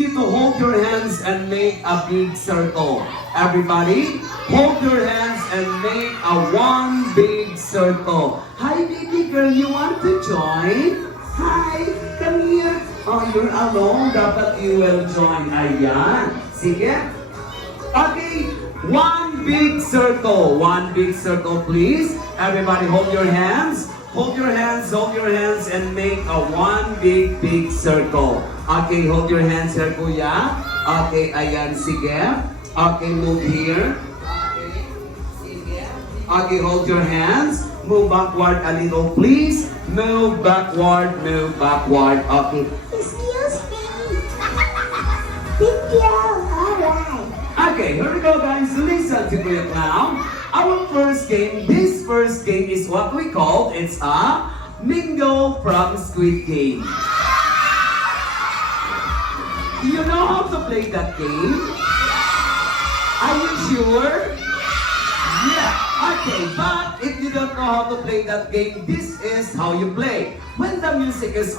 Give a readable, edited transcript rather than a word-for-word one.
you to hold your hands and make a big circle. Everybody, hold your hands and make a one big circle. Hi, baby girl, you want to join? Hi, come here. Oh, you're alone. Dapat you will join. Ayan. Sige. Okay, one big circle. One big circle, please. Everybody, hold your hands. Hold your hands, and make a one big circle. Okay, hold your hands here, kuya. Okay, ayan, sige. Okay, move here. Okay, sige. Okay, hold your hands. Move backward a little, please. Move backward. Okay. Excuse me. Thank you. Alright. Okay, here we go, guys. Listen to Kuya Clown. Our first game, this first game is what we call, it's a Mingo from Squid Game. Do you know how to play that game? Are you sure? Yeah, okay, but if you don't know how to play that game, this is how you play. When the music is